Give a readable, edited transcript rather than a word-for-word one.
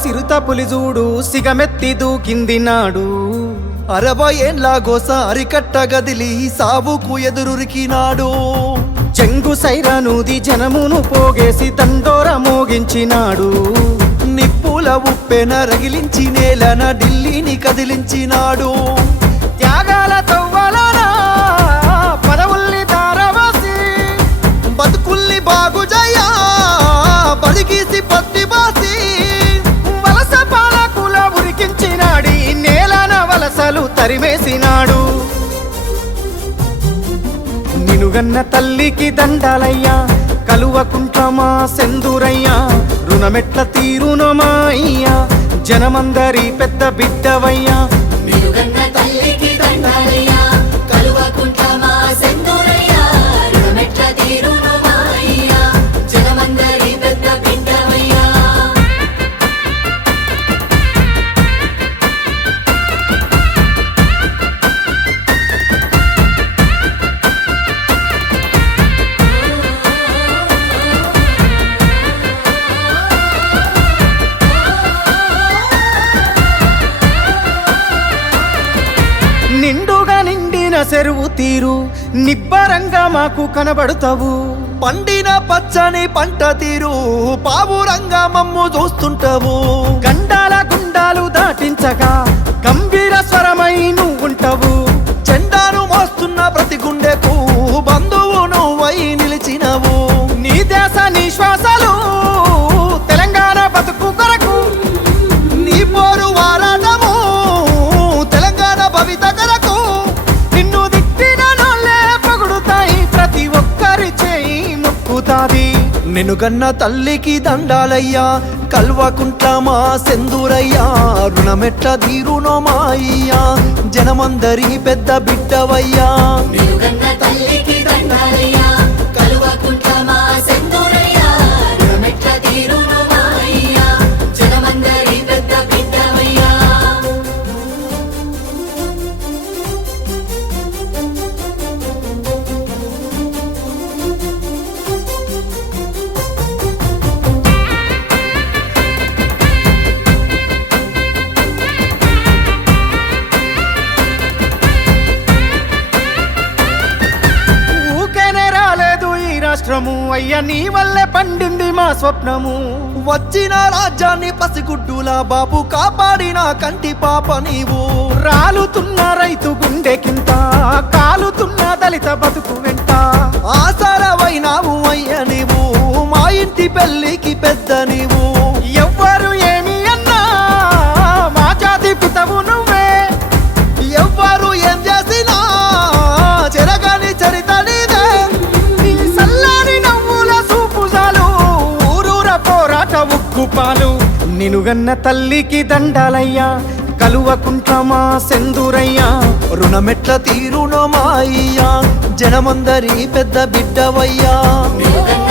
సిరుత పులిజూడు సిగమెత్తి దూకింది నాడు 60 ఏండ్ల గోస అరికట్ట గదిలి సావుకు ఎదురురికినాడు చెంగు సైరనూది జనమును పోగేసి దండోర మోగించినాడు నిప్పుల ఉప్పెన రగిలించి నేలన ఢిల్లీని కదిలించినాడు త్యాగాల తవ్వలన పదవుల్ని దారవాసి బతుకుల్ని బాగుజయ్యా బడిగీసి పత్తి బాసి వలస పాలకుల ఉరికించినాడి నేలన వలసలు తరిమేసినాడు నినుగన్న తల్లికి దండాలయ్యా కలువకుంట్ల మా సెందురయ్యా రుణమెట్ల తీరునో మా అయ్యా జనమందరి పెద్ద బిడ్డవయ్యా నిలుగన్న తల్లికి దండాలయ్యా కలువకుంట్ల మా సెందురయ్యా రుణమెట్ల తీరును మా అయ్యా జనమందరి పెద్ద బిడ్డవయ్యా నిండుగా నిండిన చెరువు తీరు నిబ్బరంగా మాకు కనబడుతావు పండిన పచ్చని పంట తీరు పావురంగా మమ్ము చూస్తుంటావు గండాల గుండాలు దాటించగా గంభీర స్వరమై నువ్వుంటావు జెండాను మోస్తున్న ప్రతి గుండెకు బంధువు నువ్వై నిలిచినవు నీ దేశ నీ శ్వాసలు తెలంగాణ బతుకు కొరకు నీ పోరు వారాటము తెలంగాణ భవిత కొరకు నిన్ను దిట్టిన నోళ్ళే పొగుడుతాయి ప్రతి ఒక్కరి చేయి ముక్కుతాది నిన్నుగన్న తల్లికి దండాలయ్యా కల్వకుంట్ల మా సెందురయ్యా రుణమెట్ల తీరునో మా అయ్యా జనమందరి పెద్ద బిడ్డవయ్యా నిలుగన్న తల్లికి దండాలయ్యా కలువకుంట్ల మా సెందురయ్యా రుణమెట్ల తీరును మా అయ్యా జనమందరి పెద్ద బిడ్డవయ్యా ఊకేనే రాలేదు ఈ రాష్ట్రము అయ్యా నీ వల్లే పండింది మా స్వప్నము వచ్చిన రాజ్యాన్ని పసిగుడ్డుల బాబు కాపాడిన కంటి పాప నీవు రాలుతున్న రైతు గుండెకింత కాలుతున్న దళిత బతుకు వెంట ఆసారవైనావు అయ్య నీవు మా ఇంటి పెళ్ళికి పెద్ద నీవు ఎవ్వరు ఏమి అన్నా మా జాతి పితవు నువ్వే ఎవ్వరు ఏం చేసినా చెరగని చరిత నీదే నీ సల్లాని నవ్వుల సూపుజాలు ఊరూర పోరాట ఉక్కుపాలు నినుగన్న తల్లికి దండాలయ్యా కలువకుంట్ల మా సెందురయ్యా రుణమెట్ల తీరునో మా అయ్యా జనమందరి పెద్ద బిడ్డవయ్యా నిలుగన్న